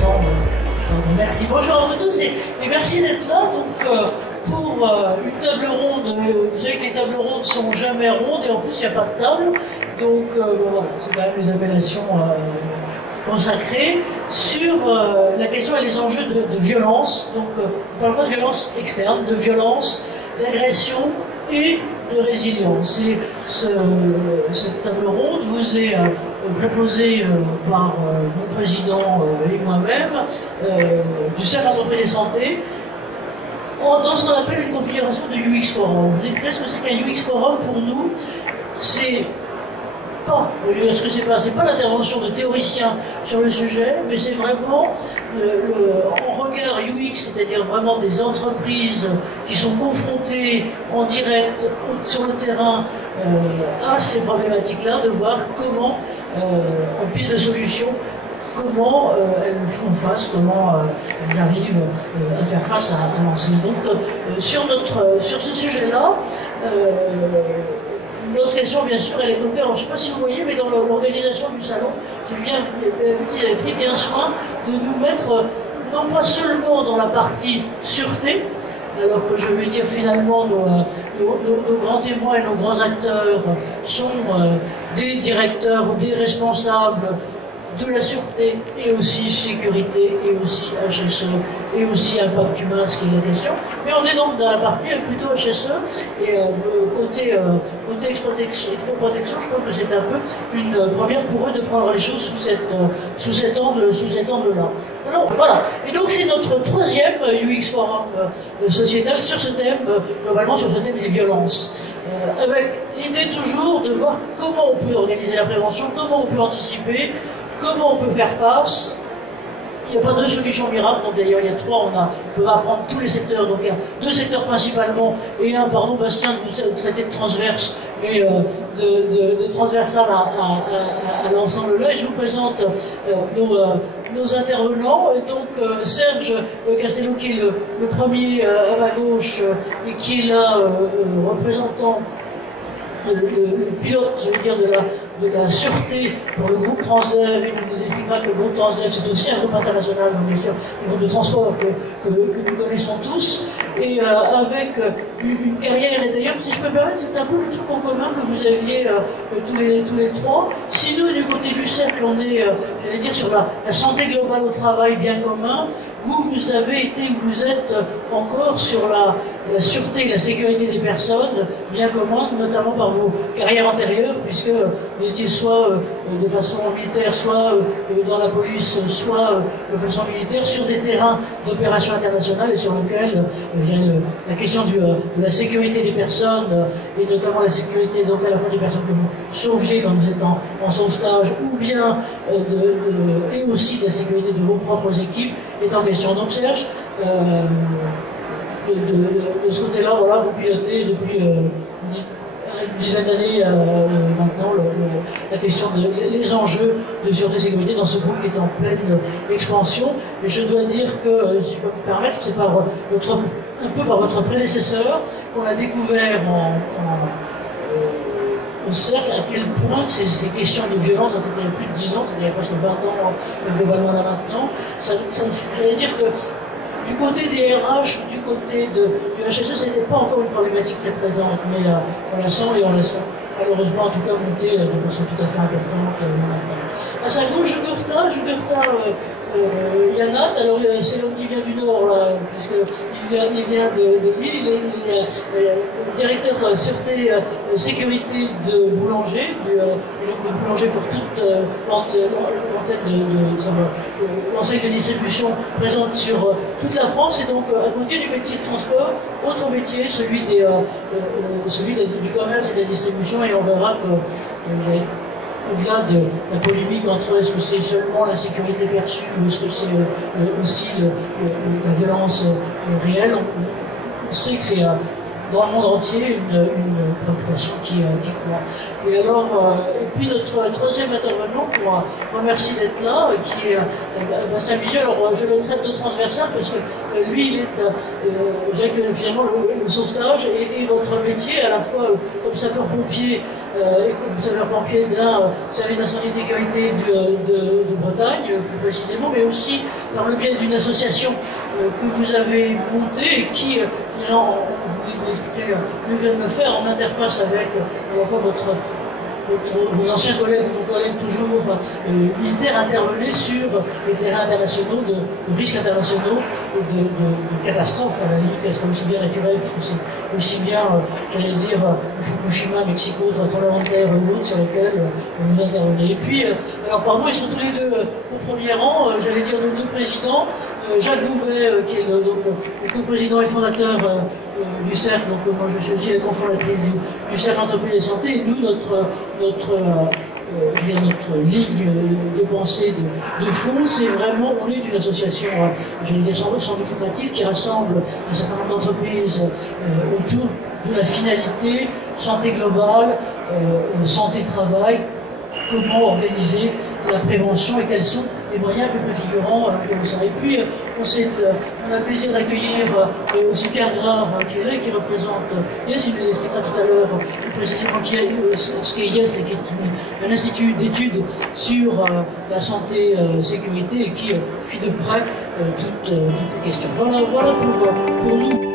temps. Merci, bonjour à vous tous et merci d'être là. Donc, pour une table ronde, vous savez que les tables rondes sont jamais rondes et en plus il n'y a pas de table. Donc, voilà, c'est quand même les appellations consacrées sur la question et les enjeux de violence. Donc, on parle pas de violence externe, de violence, d'agression et de résilience. Et cette table ronde vous est proposée par mon président et moi-même du Cercle d'entreprise et santé dans ce qu'on appelle une configuration de UX Forum. Vous décrirez ce que c'est qu'un UX Forum pour nous. C'est pas l'intervention de théoriciens sur le sujet, mais c'est vraiment en regard UX, c'est-à-dire vraiment des entreprises qui sont confrontées en direct sur le terrain à ces problématiques-là, de voir comment en piste de solution, comment elles font face, comment elles arrivent à faire face à l'ensemble. Donc sur ce sujet-là, l'autre question, bien sûr, elle est au cœur. Je ne sais pas si vous voyez, mais dans l'organisation du salon, vous avez pris bien soin de nous mettre, non pas seulement dans la partie sûreté, alors que je veux dire finalement nos grands témoins et nos grands acteurs sont des directeurs ou des responsables de la sûreté et aussi sécurité et aussi HSE et aussi impact humain, ce qui est la question. Mais on est donc dans la partie plutôt HSE et côté exprotection, je pense que c'est un peu une première pour eux de prendre les choses sous cet angle-là. Alors voilà, et donc c'est notre troisième UX Forum sociétal sur ce thème, globalement sur ce thème des violences. Avec l'idée toujours de voir comment on peut organiser la prévention, comment on peut anticiper, comment on peut faire face. Il n'y a pas de solution miracle, donc d'ailleurs il y a trois, on peut apprendre tous les secteurs, donc il y a deux secteurs principalement, et un, pardon Bastien, que vous traitez de transverse, mais de transversal à l'ensemble là, et je vous présente nos intervenants, et donc Serge Castello qui est le premier à ma gauche, et qui est là représentant le pilote, je veux dire, de la sûreté pour le groupe Transdev. Il nous expliquera que le groupe Transdev, c'est aussi un groupe international, donc bien sûr, un groupe de transport que nous connaissons tous, et avec une carrière, et d'ailleurs, si je peux me permettre, c'est un peu le truc en commun que vous aviez tous les trois. Si nous, du côté du cercle, on est, j'allais dire, sur la santé globale au travail bien commun, vous avez été, vous êtes encore sur la sûreté et la sécurité des personnes bien communes, notamment par vos carrières antérieures, puisque vous étiez soit de façon militaire, soit dans la police, soit de façon militaire, sur des terrains d'opération internationale et sur lesquels la question de la sécurité des personnes, et notamment la sécurité donc à la fois des personnes que vous sauviez quand vous êtes en sauvetage, ou bien et aussi de la sécurité de vos propres équipes, est en question. Donc Serge, de ce côté-là, voilà, vous pilotez depuis une dizaine d'années maintenant la question des enjeux de sûreté et sécurité dans ce groupe qui est en pleine expansion. Et je dois dire que, si je peux me permettre, c'est un peu par votre prédécesseur qu'on a découvert au cercle à quel point ces questions de violence, donc il y a plus de 10 ans, c'est-à-dire presque 20 ans globalement là maintenant, j'allais dire que du côté des RH, du côté du HSE, ce n'était pas encore une problématique très présente, mais on la sent et on la sent malheureusement en tout cas monter de façon tout à fait importante maintenant. À sa gauche, Jugurtha Yanat, alors c'est l'homme qui vient du Nord, là, puisqu'il vient de Lille, il est directeur sûreté sécurité de Boulanger, de Boulanger pour toute l'enseigne de distribution présente sur toute la France, et donc à côté du métier de transport, autre métier, celui du commerce et de la distribution, et on verra que au-delà de la polémique entre est-ce que c'est seulement la sécurité perçue ou est-ce que c'est aussi la violence réelle, on sait que c'est dans le monde entier une préoccupation qui croît. Et alors, et puis notre troisième intervenant, pour remercier d'être là, qui est Bastien Bizieux. Alors je le traite de transversal parce que lui, il est, je dirais que finalement le sauvetage et votre métier, à la fois comme sapeur-pompier et comme sapeur-pompier d'un service d'incendie de sécurité de Bretagne, plus précisément, mais aussi par le biais d'une association que vous avez montée et qui, je vous l'expliquer mieux que je viens de le faire, en interface avec à la fois vos anciens collègues, vos collègues toujours militaires, intervenaient sur les terrains internationaux, de risques internationaux, de catastrophes, à la limite, qu'elles soient aussi bien naturelles, puisque c'est aussi bien, j'allais dire, Fukushima, Mexico, tremblement de terre ou autres sur lesquels vous intervenez. Et puis, alors pardon, ils sont tous les deux au premier rang, j'allais dire nos deux présidents, Jacques Gouvet, qui est le co-président et fondateur du cercle, donc moi je suis aussi la cofondatrice du cercle entreprise et santé, et nous, notre ligne de pensée de fond, c'est vraiment, on est une association, j'allais dire sans lucratif, qui rassemble un certain nombre d'entreprises autour de la finalité, santé globale, santé-travail, comment organiser la prévention et quels sont les moyens plus préfigurants comme ça. Et puis, on a le plaisir d'accueillir aussi Pierre Grard, qui est là, qui représente IES, il nous expliquera tout à l'heure plus précisément ce qu'est IES, et qui est un institut d'études sur la santé sécurité et qui suit de près toutes ces questions. Voilà pour nous.